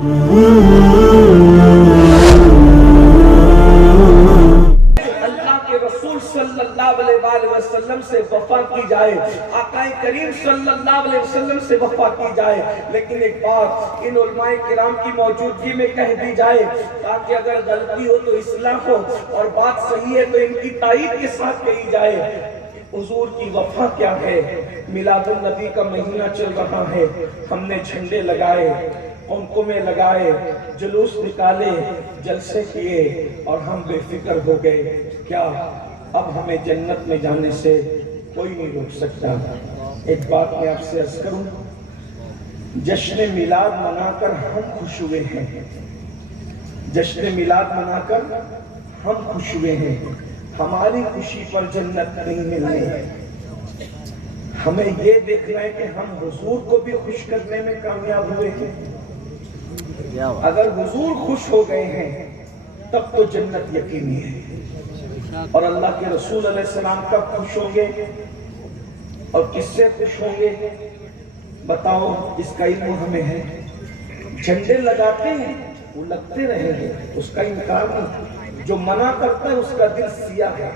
صلی اللہ علیہ وسلم سے وفا کی جائے، آقا کریم صلی اللہ علیہ وسلم سے وفا کی جائے، لیکن ایک بات ان علماء کرام کی موجودگی میں کہہ دی جائے تاکہ اگر غلطی ہو تو اصلاح ہو اور بات صحیح ہے تو ان کی تائید کے ساتھ کہی جائے۔ حضور کی وفا کیا ہے؟ میلاد النبی کا مہینہ چل رہا ہے، ہم نے جھنڈے لگائے، قمقمے لگائے، جلوس نکالے، جلسے کیے اور ہم بے فکر ہو گئے۔ کیا اب ہمیں جنت میں جانے سے کوئی نہیں روک سکتا؟ ایک بات میں آپ سے عرض کروں، جشن میلاد منا کر ہم خوش ہوئے ہیں، جشن میلاد منا کر ہم خوش ہوئے ہیں، ہماری خوشی پر جنت نہیں ملنی۔ ہمیں یہ دیکھنا ہے کہ ہم حضور کو بھی خوش کرنے میں کامیاب ہوئے ہیں۔ اگر حضور خوش ہو گئے ہیں تب تو جنت یقینی ہے۔ اور اللہ کے رسول علیہ السلام کب خوش ہوں گے اور کس سے خوش ہوں گے؟ بتاؤ، اس کا علم ہمیں ہے۔ جھنڈے لگاتے ہیں وہ لگتے رہیں گے، اس کا انکار نہیں، جو منع کرتا ہے اس کا دل سیاہ ہے۔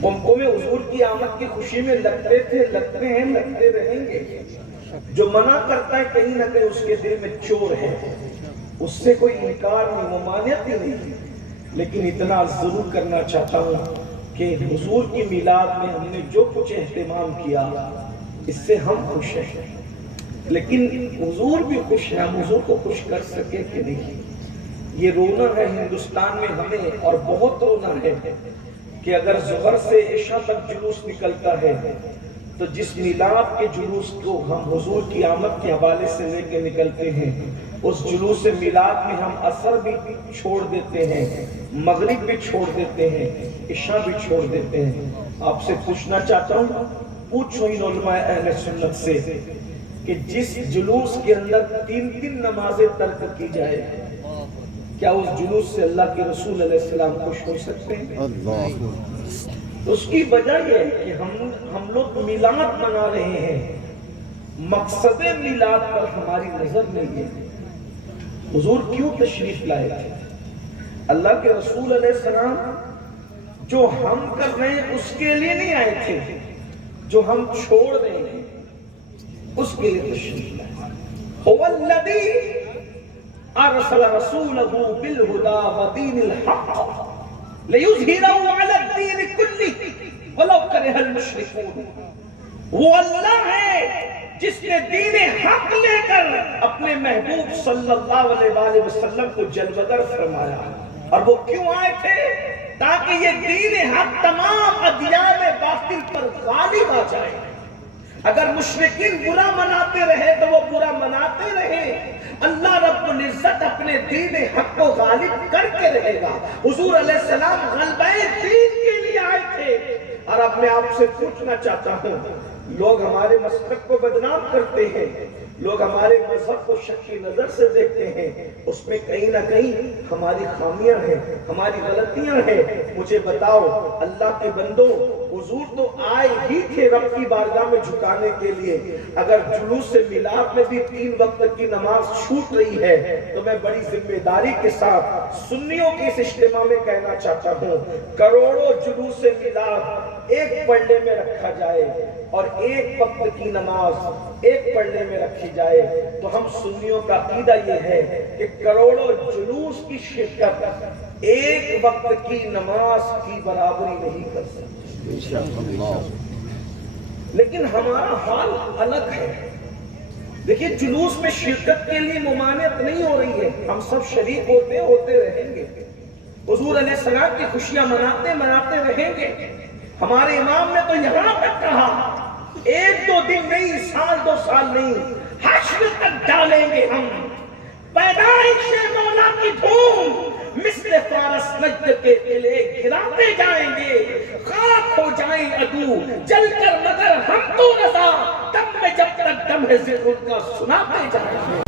قمقمے حضور کی آمد کی خوشی میں لگتے تھے، لگتے ہیں، لگتے رہیں گے۔ جو منع کرتا ہے کہیں نہ کہیں اس کے دل میں چور ہے، اس سے کوئی انکار نہیں، ممانعت ہی نہیں۔ لیکن اتنا ضرور کرنا چاہتا ہوں کہ حضور کی میلاد میں ہم نے جو کچھ اہتمام کیا اس سے ہم خوش ہیں، لیکن حضور بھی خوش ہیں، ہم حضور کو خوش کر سکے کہ نہیں؟ یہ رونا ہے ہندوستان میں ہمیں، اور بہت رونا ہے کہ اگر ظہر سے عشاء تک جلوس نکلتا ہے تو جس میلاد کے جلوس کو ہم حضور کی آمد کے حوالے سے لے کے نکلتے ہیں، اس جلوس میلاد میں ہم عصر بھی چھوڑ دیتے ہیں، مغرب بھی چھوڑ دیتے ہیں، عشاء بھی چھوڑ دیتے ہیں۔ آپ سے پوچھنا چاہتا ہوں، پوچھو ان علماء اہل سنت سے کہ جس جلوس کے اندر 3 نمازیں ترک کی جائے، کیا اس جلوس سے اللہ کے رسول علیہ السلام خوش ہو سکتے ہیں؟ اس کی وجہ یہ ہے کہ ہم لوگ میلاد منا رہے ہیں، مقصد میلاد پر ہماری نظر نہیں ہے۔ حضور کیوں تشریف لائے تھے؟ اللہ کے رسول علیہ السلام جو ہم کر رہے ہیں اس کے لیے نہیں آئے تھے، جو ہم چھوڑ رہے ہیں اس کے لیے تشریف لائے۔ هو الذی ارسل رسولہ بالہدی ودین الحق لِيُظْهِرَهُ عَلَى الدِّينِ كُلِّهِ وَلَوْ كَرِهَ الْمُشْرِكُونَ۔ وہ اللہ ہے جس نے دین حق لے کر اپنے محبوب صلی اللہ علیہ وسلم کو جلوگر فرمایا۔ اور وہ کیوں آئے تھے؟ تاکہ یہ دین حق تمام ادیان باطل پر غالب آ جائے۔ اگر مشرکین برا مناتے رہے تو وہ برا مناتے رہے، اللہ رب العزت اپنے دین حق کو غالب کر کے رہے گا۔ حضور علیہ السلام غلبہ دین کے لیے آئے تھے۔ اور اب میں آپ سے پوچھنا چاہتا ہوں، لوگ ہمارے مسلک کو بدنام کرتے ہیں، لوگ ہمارے مذہب کو شکی نظر سے دیکھتے ہیں، اس میں کہیں نہ کہیں ہماری خامیاں ہیں، ہماری غلطیاں ہیں۔ مجھے بتاؤ اللہ کے بندو، حضور تو آئے ہی تھے رب کی بارگاہ میں جھکانے کے لیے، اگر جلوس میلاد میں بھی 3 وقت کی نماز چھوٹ رہی ہے تو میں بڑی ذمہ داری کے ساتھ سنیوں کے اس اجتماع میں کہنا چاہتا ہوں، کروڑوں جلوس میلاد ایک پلڑے میں رکھا جائے اور 1 وقت کی نماز ایک پلڑے میں رکھی جائے تو ہم سنیوں کا عقیدہ یہ ہے کہ کروڑوں جلوس کی شرکت 1 وقت کی نماز کی برابری نہیں کر سکتی۔ لیکن ہمارا حال الگ ہے۔ دیکھیے، جلوس میں شرکت کے لیے ممانعت نہیں ہو رہی ہے، ہم سب شریک ہوتے رہیں گے، حضور علیہ السلام کی خوشیاں مناتے رہیں گے۔ ہمارے امام نے تو یہاں تک کہا، 1-2 دن نہیں، سال 2 سال نہیں، حشر تک ڈالیں گے ہم پیدائش مولا کی دھوم، مثل فارس نجد کے قلعے گراتے جائیں گے، خاک ہو جائیں عدو جل کر، مگر ہم تو رضا، دم میں جب تک دم ہے ذکر کا سناتے جائیں گے۔